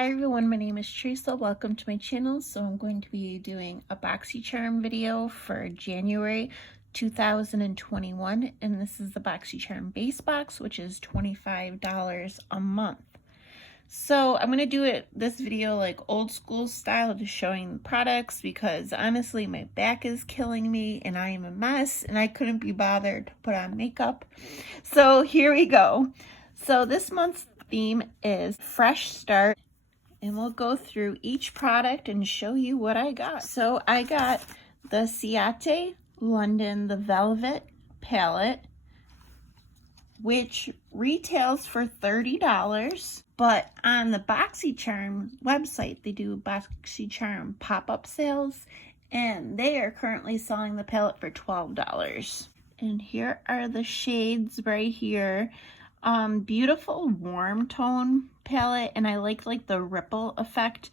Hi everyone, my name is Teresa. Welcome to my channel. So I'm going to be doing a Boxycharm video for January 2021, and this is the Boxycharm base box, which is $25 a month. So I'm going to do this video like old school style, just showing the products, because honestly my back is killing me and I am a mess and I couldn't be bothered to put on makeup. So here we go. So this month's theme is Fresh Start, and we'll go through each product and show you what I got. So I got the Ciate London The Velvet palette, which retails for $30, but on the Boxycharm website, they do Boxycharm pop-up sales, and they are currently selling the palette for $12. And here are the shades right here. Beautiful warm tone palette, and I like the ripple effect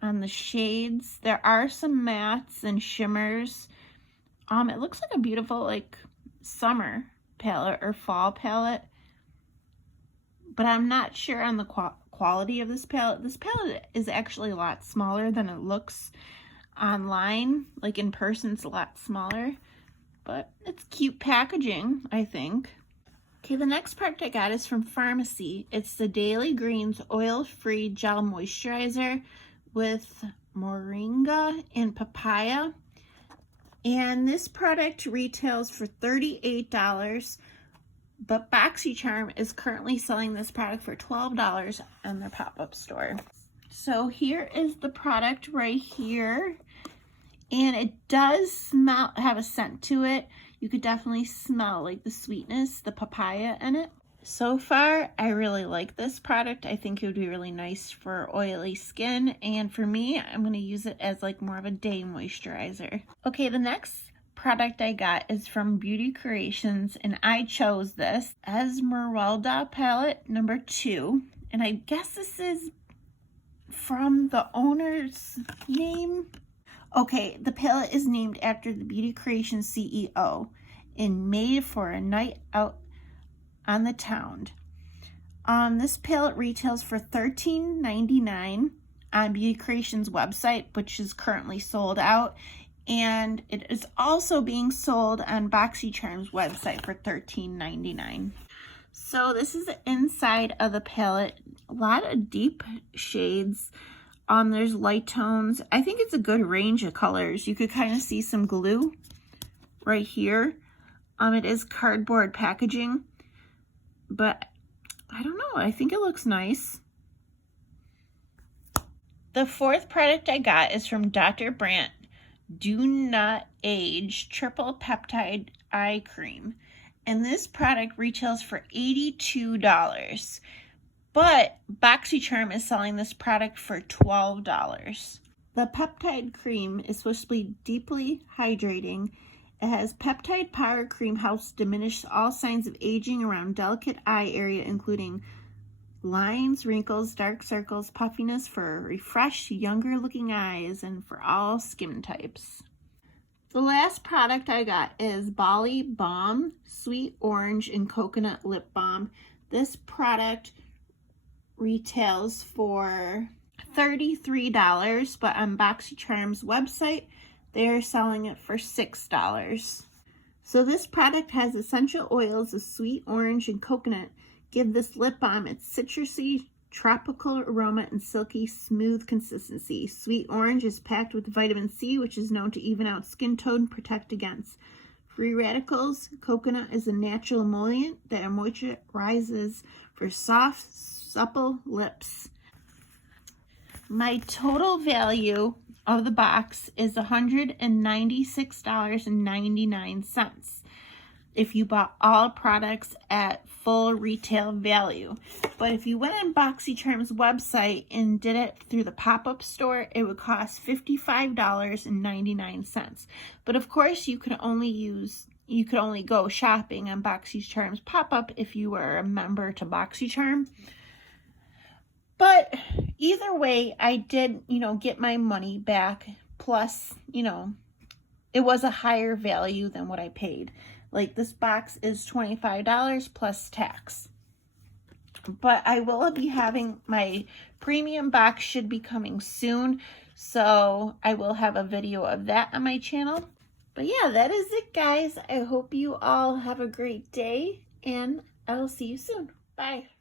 on the shades. There are some mattes and shimmers. It looks like a beautiful summer palette or fall palette, but I'm not sure on the quality of this palette. This palette is actually a lot smaller than it looks online. Like in person it's a lot smaller, but it's cute packaging, I think. Okay, the next product I got is from Pharmacy. It's the Daily Greens Oil-Free Gel Moisturizer with moringa and papaya. And this product retails for $38, but Boxycharm is currently selling this product for $12 on their pop-up store. So here is the product right here. And it does have a scent to it. You could definitely smell the sweetness, the papaya in it. So far, I really like this product. I think it would be really nice for oily skin. And for me, I'm going to use it as more of a day moisturizer. Okay, the next product I got is from Beauty Creations, and I chose this Esmeralda palette number 2. And I guess this is from the owner's name. Okay, the palette is named after the Beauty Creations CEO and made for a night out on the town. This palette retails for $13.99 on Beauty Creations website, which is currently sold out, and it is also being sold on Boxycharm's website for $13.99. So this is the inside of the palette. A lot of deep shades. There's light tones. I think it's a good range of colors. You could kind of see some glue right here. It is cardboard packaging, but I don't know. I think it looks nice. The fourth product I got is from Dr. Brandt Do Not Age Triple Peptide Eye Cream. And this product retails for $82. But Boxycharm is selling this product for $12. The peptide cream is supposed to be deeply hydrating. It has peptide power cream, helps diminish all signs of aging around delicate eye area, including lines, wrinkles, dark circles, puffiness, for refreshed, younger looking eyes, and for all skin types. The last product I got is Bali Balm Sweet Orange and Coconut Lip Balm. This product retails for $33, but on Boxycharm's website they're selling it for $6. So this product has essential oils of sweet orange and coconut. Give this lip balm its citrusy tropical aroma and silky smooth consistency. Sweet orange is packed with vitamin C, which is known to even out skin tone and protect against free radicals. Coconut is a natural emollient that moisturizes for soft, supple lips. My total value of the box is $196.99 if you bought all products at full retail value. But if you went on Boxycharm's website and did it through the pop-up store, it would cost $55.99. But of course, you could only go shopping on Boxycharm's pop-up if you were a member to Boxycharm. But either way, I did, get my money back. Plus, it was a higher value than what I paid. This box is $25 plus tax. But I will be having my premium box, should be coming soon. So I will have a video of that on my channel. But yeah, that is it, guys. I hope you all have a great day, and I'll see you soon. Bye.